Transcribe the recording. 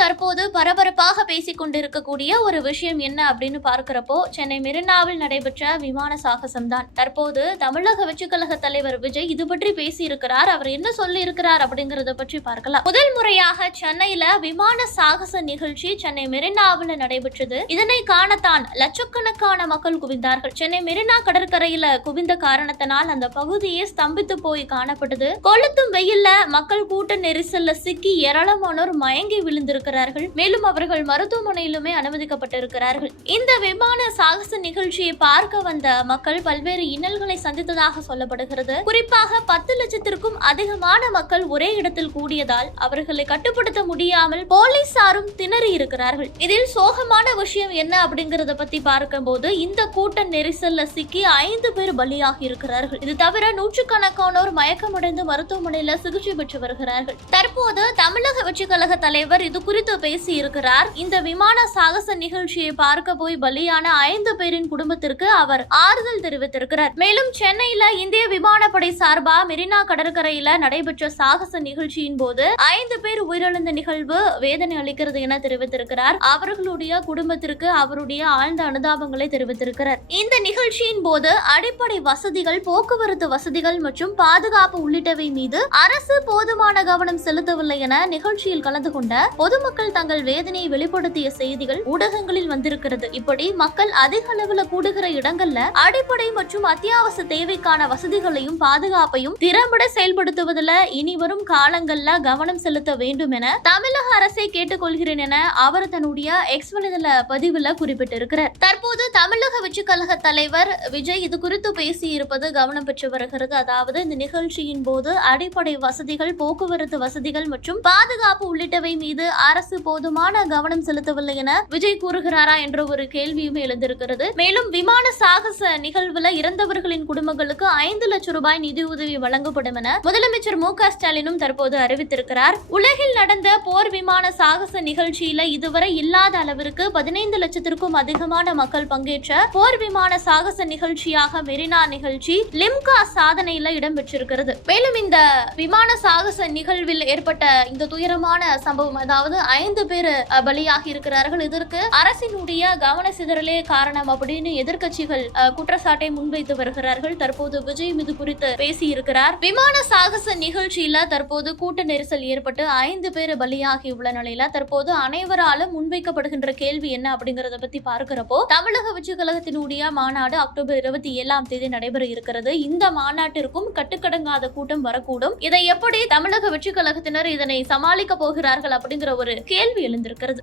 தற்போது பரபரப்பாக பேசிக் கொண்டிருக்கக்கூடிய ஒரு விஷயம் என்ன அப்படின்னு பார்க்கிறப்போ சென்னை மெரினாவில் நடைபெற்ற விமான சாகசம் தான். தற்போது தமிழக வெற்றிக் கழக தலைவர் விஜய் இது பற்றி பேசி இருக்கிறார். அவர் என்ன சொல்லி இருக்கிறார் அப்படிங்கறத பற்றி பார்க்கலாம். முதல் முறையாக சென்னையில விமான சாகச நிகழ்ச்சி சென்னை மெரினாவில் நடைபெற்றது. இதனை காணத்தான் லட்சக்கணக்கான மக்கள் குவிந்தார்கள். சென்னை மெரினா கடற்கரையில குவிந்த காரணத்தினால் அந்த பகுதியே ஸ்தம்பித்து போய் காணப்பட்டது. கொளுத்தும் வெயில்ல மக்கள் கூட்ட நெரிசல்ல சிக்கி ஏராளமானோர் மயங்கி விழுந்திருக்கிறார்கள். மேலும் அவர்கள் மருத்துவமனையிலுமே அனுமதிக்கப்பட்டிருக்கிறார்கள். இந்த விமான சாகச நிகழ்ச்சியை பார்க்க வந்த மக்கள் பல்வேறு இன்னல்களை சந்தித்ததாக சொல்லப்படுகிறது. குறிப்பாக 10 லட்சத்திற்கும் அதிகமான மக்கள் ஒரே இடத்தில் கூடியதால் அவர்களை கட்டுப்படுத்த முடியாமல் போலீசாரும் திணறி இருக்கிறார்கள். இதில் சோகமான விஷயம் என்ன அப்படிங்கறத பத்தி பார்க்கும்போது இந்த கூட்ட நெரிசல்ல சிக்கி 5 பேர் பலியாகி இருக்கிறார்கள். இது தவிர நூற்றுக்கணக்கானோர் மயக்கமடைந்து மருத்துவமனையில சிகிச்சை பெற்று வருகிறார்கள். தற்போது தமிழக வெற்றிக் கழக தலைவர் இது குறித்து பேசி இருக்கிறார். இந்த விமான சாகச நிகழ்ச்சியை பார்க்க போய் பலியான 5 பேரின் குடும்பத்திற்கு அவர் ஆறுதல் தெரிவித்திருக்கிறார். மேலும் சென்னையில இந்திய விமானப்படை சார்பா மெரினா கடற்கரையில நடைபெற்ற சாகச நிகழ்ச்சியின் போது 5 பேர் உயிரிழந்த நிகழ்வு வேதனை அளிக்கிறது என தெரிவித்திருக்கிறார். அவர்களுடைய குடும்பத்திற்கு அவருடைய ஆழ்ந்த அனுதாபங்களை தெரிவித்திருக்கிறார். இந்த நிகழ்ச்சியின் போது அடிப்படை வசதிகள், போக்குவரத்து வசதிகள் மற்றும் பாதுகாப்பு உள்ளிட்டவை மீது அரசு போதுமான கவனம் செலுத்தவில்லை என நிகழ்ச்சியில் கலந்து கொண்ட பொதுமக்கள் தங்கள் வேதனையை வெளிப்படுத்திய செய்திகள் ஊடகங்களில் வந்திருக்கிறது. இப்படி மக்கள் அதிக அளவுல கூடுகிற இடங்கள்ல அடிப்படை மற்றும் அத்தியாவசிய தேவைக்கான வசதிகளையும் பாதுகாப்பையும் திறம்பட செயல்படுத்துவதில் இனி வரும் காலங்கள்ல கவனம் செலுத்த வேண்டும் என தமிழக அரசை கேட்டுக்கொள்கிறேன் என அவர் தன்னுடைய எக்ஸ் வலைதள பதிவுல குறிப்பிட்டிருக்கிறார். தற்போது தமிழக வெற்றிக் கழக தலைவர் விஜய் இது குறித்து பேசி இருப்பது கவனம் பெற்று வருகிறது. அதாவது இந்த நிகழ்ச்சியின் போது அடிப்படை வசதிகள், போக்குவரத்து வசதிகள் மற்றும் பாதுகாப்பு உள்ளிட்டவை மீது அரசு போதுமான கவனம் செலுத்தவில்லை என விஜய் கூறுகிறாரா என்ற ஒரு கேள்வியும் எழுந்திருக்கிறது. மேலும் விமான சாகச நிகழ்வுல இறந்தவர்களின் குடும்பங்களுக்கு 5 லட்சம் ரூபாய் நிதியுதவி வழங்கப்படும் என முதலமைச்சர் மு.க. ஸ்டாலினும் தற்போது அறிவித்திருக்கிறார். உலகில் நடந்த போர் விமான சாகச நிகழ்ச்சியில இதுவரை இல்லாத அளவிற்கு 15 லட்சத்திற்கும் அதிகமான மக்கள் பங்கேற்ற போர் விமான சாகச நிகழ்ச்சியாக மெரினா நிகழ்ச்சி லிம்கா சாதனையில இடம்பெற்றிருக்கிறது. மேலும் இந்த விமான சாகச நிகழ்வில் ஏற்பட்ட இந்த துயரமான சம்பவம், அதாவது 5 பேர் பலியாகி இருக்கிறார்கள். இதற்கு அரசினுடைய கவன சிதறலே காரணம் அப்படின்னு எதிர்க்கட்சிகள் குற்றச்சாட்டை முன்வைத்து வருகிறார்கள். தற்போது விஜய் இது குறித்து பேசி இருக்கிறார். விமான சாகச நிகழ்ச்சியில தற்போது கூட்ட நெரிசல் ஏற்பட்டு 5 பேர் பலியாகி உள்ள நிலையில தற்போது அனைவராலும் முன்வைக்கப்படுகின்ற கேள்வி என்ன அப்படிங்கறத பத்தி பார்க்கிறப்போ தமிழக வெற்றிக் கழகத்தினுடைய மாநாடு அக்டோபர் 27 நடைபெற இருக்கிறது. இந்த மாநாட்டிற்கும் கட்டுக்கடங்காத கூட்டம் வரக்கூடும். இதை எப்படி தமிழக வெற்றிக் கழகத்தினர் இதனை சமாளிக்க போகிறார்கள் அப்படிங்கிற ஒரு கேள்வி எழுந்திருக்கிறது.